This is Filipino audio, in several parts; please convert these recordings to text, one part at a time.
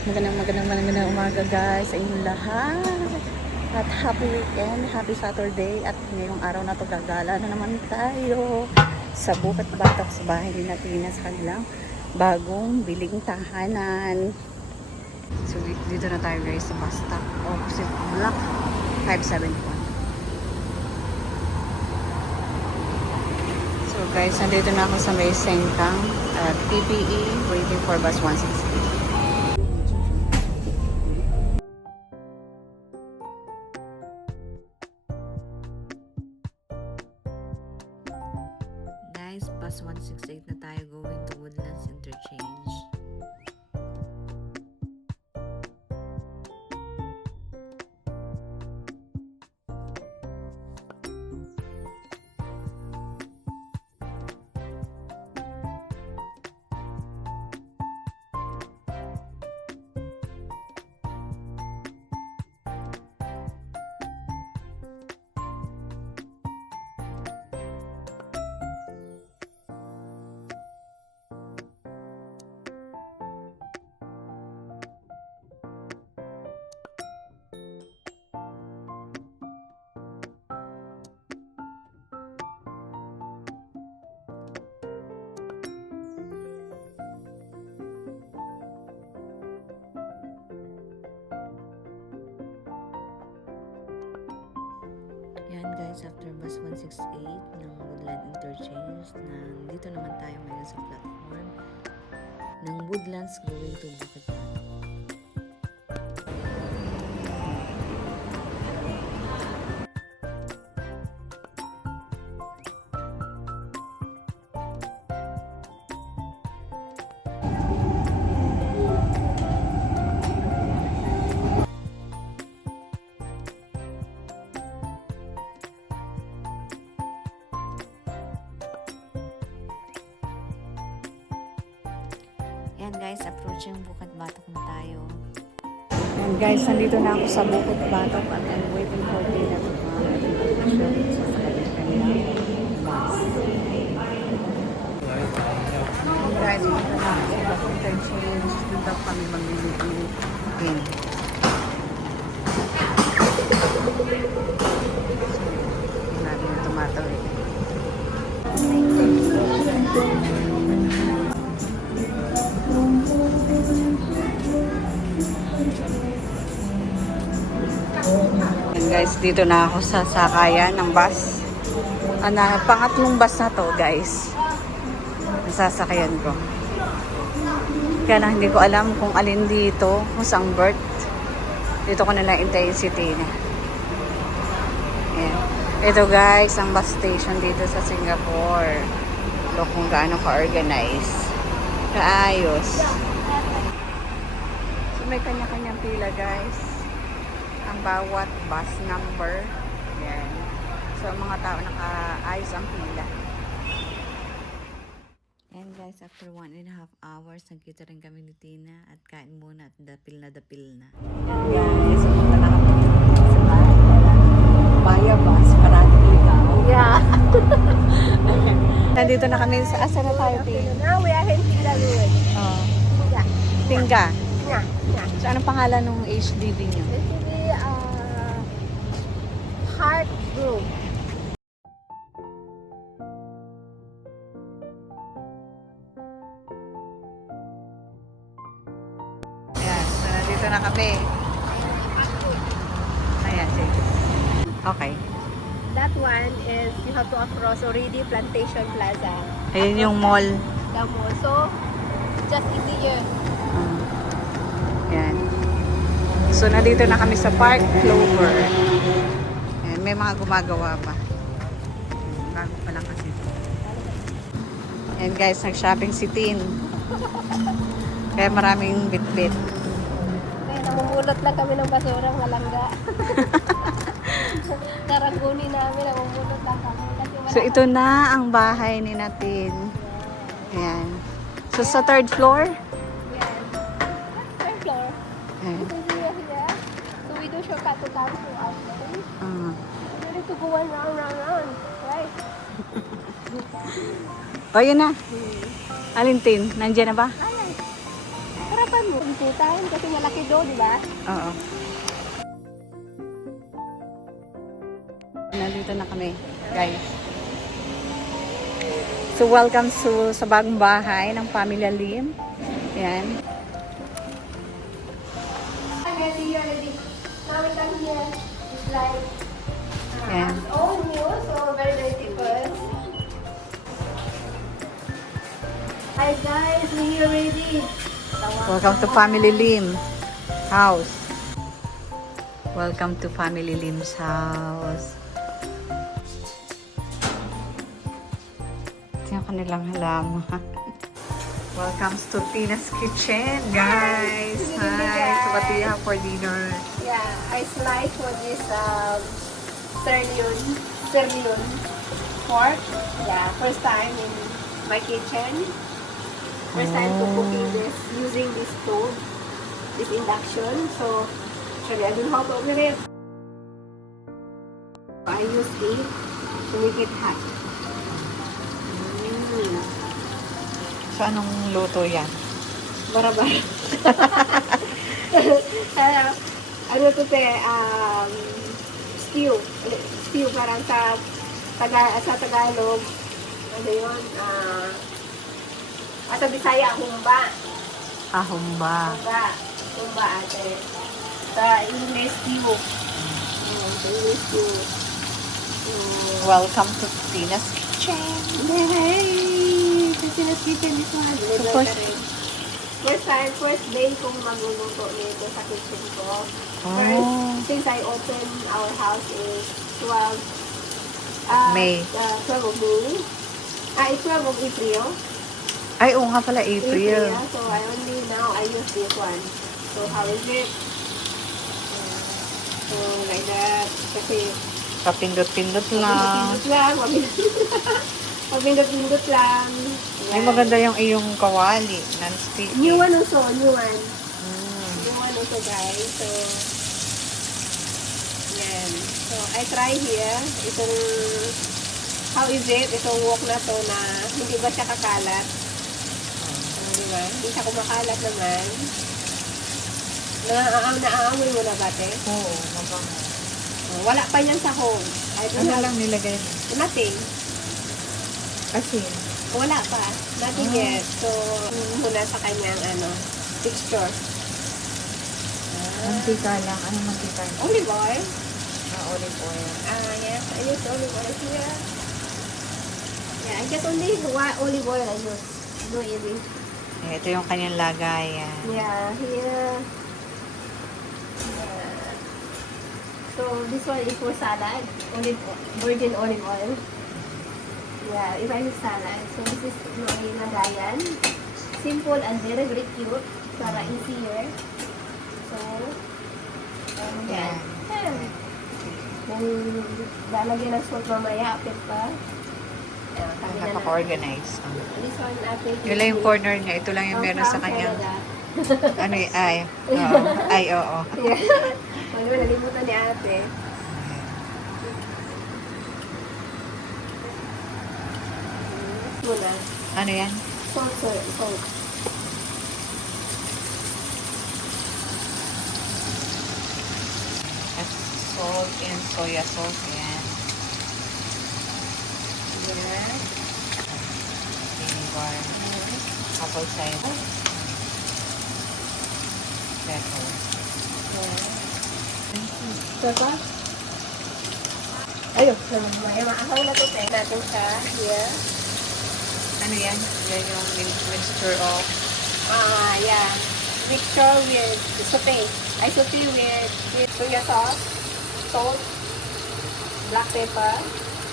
Magandang umaga guys sa inyong lahat. At happy weekend, happy Saturday. At ngayong araw na to gagala na naman tayo sa Bukit Batok sa bahay ni Natina sa kanilang bagong biling tahanan. So dito na tayo guys sa bus stop opposite block 571. So guys, nandito na ako sa may Sengkang PPE waiting for bus 168. Guys, bus 168 na tayo going to Woodlands Interchange. Yan guys, after bus 168 ng Woodland Interchange, nandito naman tayo ngayon sa platform ng Woodlands going to Bukit Batok. Yan guys, approaching Bukit Batok na tayo. Yan guys, nandito na ako sa Bukit Batok at I'm waiting for Tina to come. Guys, dito na ako sa Bukit Interchange. Dito kami mamili-in. Hindi natin tumatawi. Guys, dito na ako sa sakayan ng bus. Pangatlong bus na to guys. Nasasakyan ko. Kaya lang hindi ko alam kung alin dito, kung saan berth. Dito ko na lang intayin si Tina. Ayan. Ito guys, ang bus station dito sa Singapore. Look kung gaano ka-organize. Kaayos. So may kanya-kanyang pila guys. Ang bawat bus number. Yan. So, mga tao nakaayos ang pila. And guys, after 1.5 hours, nagkita rin kami ni Tina at kain muna at dapil na. Yan guys, pumunta na kami sa bahay. Baya bus, parang tao. Yeah. Nandito na kami sa asa na tayo, Tina? Now we are in Tinggaluan. Oh. Yeah. Tingga. Yeah. Yeah. So, anong pangalan ng HDB niyo? Heart Group. Ayan, so nandito na kami. Ayan, sige. Okay. That one is you have to cross already Plantation Plaza. Ayun yung mall. The mall. So just easier. Ayan. So, nandito na kami sa Park Clover. Ayan, may mga gumagawa pa. Bago pa lang kasi. Ayan guys, nag-shopping si Tin. Kaya maraming bit-bit. Kaya namumulot lang kami ng basura, malangga. Karanguni namin, namumulot lang kami. So, ito na ang bahay ni Natin. Ayan. So, sa third floor? Yes. Third floor. Ayan. So we do shortcut to town to our place. We need to go round. Right? O, yun na. Alin, Tin? Nandiyan na ba? Ay. Harapan mo. ikutan kasi malaki do, di ba? Oo. Nandito na kami, guys. So, welcome sa bagong bahay ng Pamilya Lim. Yan. Ready, ready. Now we come here. It's like Yan. all new, so very beautiful. Hi guys, we are ready. Welcome to Family Lim house. Welcome to Family Lim's house. Ito yung kanilang halaman. Welcome to Tina's Kitchen, guys. Hi. So what do you have for dinner? Yeah, I slice for this sirloin pork. Yeah, first time in my kitchen. First time to cooking this using this stove, this induction. So actually I don't know how to operate. I use it to make it hot. So anong luto yan? Barabar. Ano to te, stew. Stew parang sa Tagalog. Ano yun? Sa Bisaya, humba. Humba. Humba ate. Sa English, stew. Sa English, stew. Welcome to Tina's Kitchen. Hey! Kasi kitchen this one. First day kong magluluto nito sa kitchen ko. First, since I opened our house is 12 May. 12 of May. 12 of April. Ay, oo nga pala, April. So I only now I use this one. So how is it? So like that. Kasi Kapindot-pindot lang. Pabindot-pindot lang. Ay, maganda yung iyong kawali. Non-stick. New one also, new one. Mm. New one also guys. So, yan. So, I try here. Itong, how is it? Itong wok na to na hindi ba siya kakalat? Di ba? Hindi siya kumakalat naman. Naaamoy mo na ba, te? Oo, mabango. Wala pa yan sa home. I don't Ano have lang nilagay mo? nothing. Asin. Wala pa. Nothing yet. So, muna sa kanyang texture. Mantika lang. Anong mantika yun? Olive oil. Olive oil. Yes. I use olive oil here. Yeah, I just only olive oil I use. No easy. Ito yung kanyang lagayan. Yeah, here. Yeah. So, this one is for salad. Virgin olive oil. Yeah, if I use salad. So, this is my lagayan. Simple and very, very cute. Para easier. So, yan. Yan. Then, lalagyan ng salt mamaya. Apit pa. Ayan, kami na Nakaka-organize. This one, apit. Yun lang yung corner niya. Ito lang yung meron sa kanyang... Ano y- ay. Oo. Yeah. Ano ba, nalimutan ni ate. Muna. Ano yan? Salt, salt. Salt and soya sauce. Yan. Yeah. Vinegar. Apple cider. Pepper. Pepper? Ayun. May maahaw na to. Natin siya. Here. Ano yan? Yan yung mixture of... Yeah. Mixture with sauté. I sauté with soya sauce, salt, black pepper,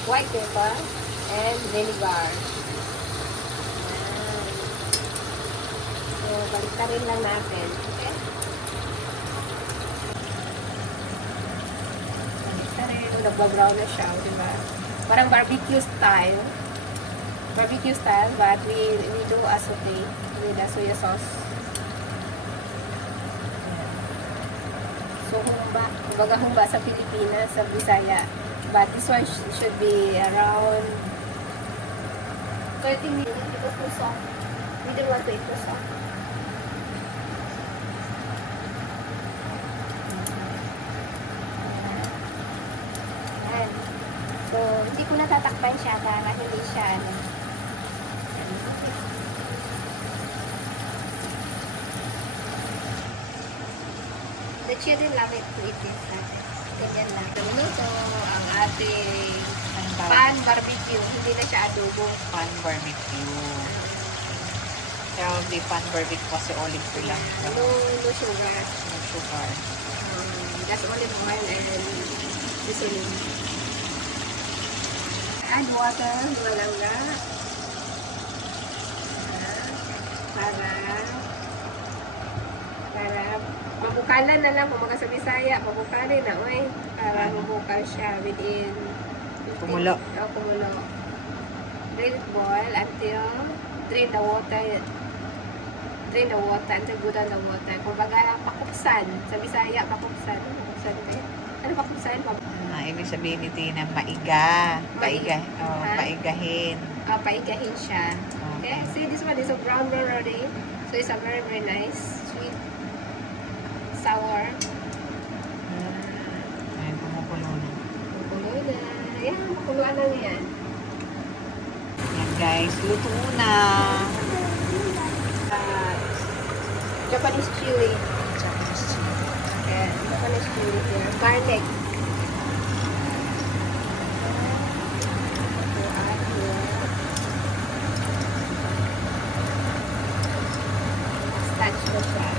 white pepper, and vinegar. So, baliktarin lang natin. Okay? Baliktarin. Nagba-brown na siya, di ba? Parang barbecue style. Barbecue style, but we do a sauté with a soya sauce. So, humba. Kumbaga humba sa Pilipinas, sa Bisaya. But this one should be around 30 minutes because too soft. We don't want to eat too soft. hindi ko natatakpan siya para hindi siya, ano. The children love it to eat this. Ganyan lang. Luluto ang ating pan barbecue. Hindi na siya adobo. Pan barbecue. Kaya di pan barbecue kasi olive oil lang. No, no sugar. No sugar. Just olive oil and seasoning. Add water, walang na. Para mabukalan na lang, kung mga sa Bisaya, mabukalin na, oy. Para mabukal siya within 15 Kumulo. Kumulo. Let it boil until drain the water until good on the water. Kung baga, pakuksan. Sa Bisaya, pakuksan. Pakuksan ba yan? Ano pakuksan? Ibig sabihin ni Tina, maiga. Maiga. Paigahin. Paigahin siya. Okay, see this one is a brown already. So it's a very very nice, sweet, sour. Ayan, kumukulo na. Makulo na. Ayan, makuluan lang yan. Ayan guys, luto na. Japanese chili. Japanese chili. Okay, Japanese chili here. Garlic. Touch ko siya.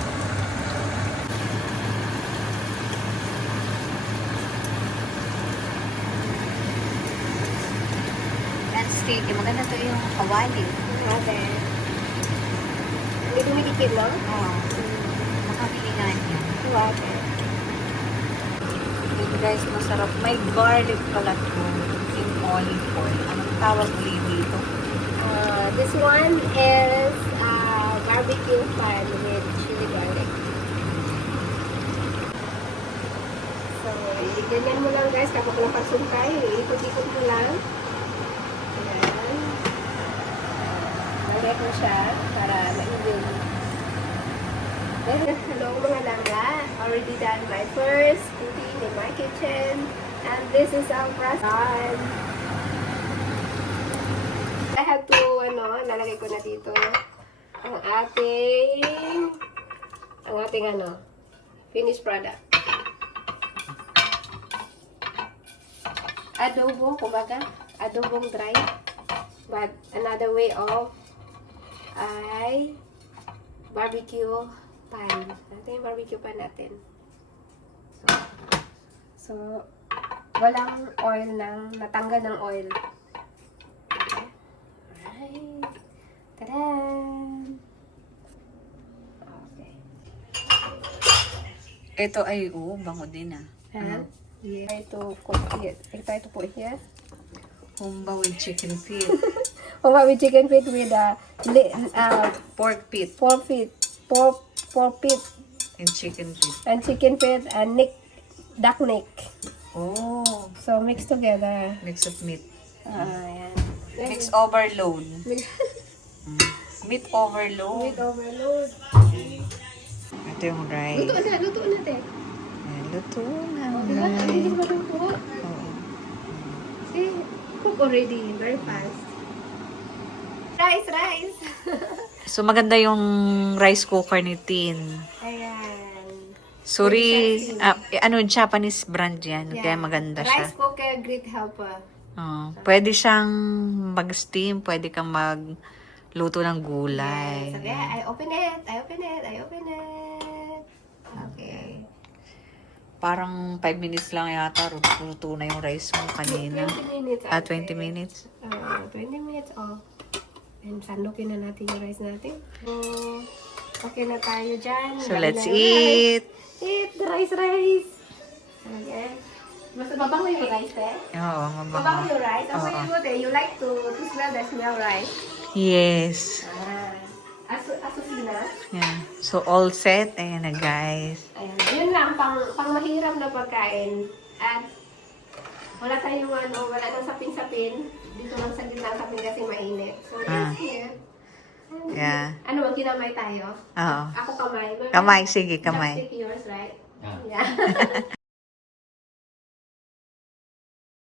Landscape. Maganda to yung kawali. Okay. Hindi kumikikid, no? Oo. Makapilingan yan. Okay. Ito guys, masarap. May garlic pala to. In olive oil. Anong tawag ulit dito? This one is barbecue pan with chili garlic. So, ganyan mo lang guys, kapag walang pagsungkay, ikot-ikot mo lang. Ayan. Lagay ko siya para maibig. Hello mga langga, already done my first cooking in my kitchen. And this is our restaurant. I have to, lalagay ko na dito ang ating finished product. Adobo, kumbaga, adobong dry. But another way of ay barbecue pan. Ito yung barbecue pan natin. So walang oil natanggal ng oil. Alright. Tadaan! Okay. Ito ay, bango din ah. And try to cook it. I try to put here. Humba with chicken feet. Humba with chicken feet with Pork feet pork feet, pork feet, and chicken feet. and chicken feet and duck neck. Oh, So mix together. mix of meat. Ayan. Mix overload. Meat overload. Meat overload. Ito yung rice. Luto na, te. Ayan, luto na. Diba? Ang bilis maluto. Oo. See, cook already. Very fast. Rice. So, maganda yung rice cooker ni Tin. Ayan. Sorry, Japanese brand yan. Yeah. Kaya maganda siya. Rice cooker, great helper. Pwede siyang mag-steam, pwede kang magluto ng gulay. Yes. Okay, I open it. Okay. Parang 5 minutes lang yata, luto na yung rice mo kanina. 20 minutes. 20 minutes. 20 minutes off. And sandukin na natin yung rice natin. So, okay na tayo dyan. So, Dami let's na yung eat. rice. Eat the rice. Okay. Mas mabango yung rice, eh? Oo, Mabango mabango. yung rice. Ako Oo. you like to smell the smell, right? Yes. Asusina. Yeah. So, all set. Ayan na, guys. Ayan. Yun lang, pang mahirap na pagkain. At wala tayong wala nang sapin-sapin. Dito lang sa gitna ang sapin kasi mainit. So, let's here. Yeah. Ano, magkinamay tayo? Oo. Ako kamay. Kamay, sige, kamay. Chopstick yours, right? Yeah.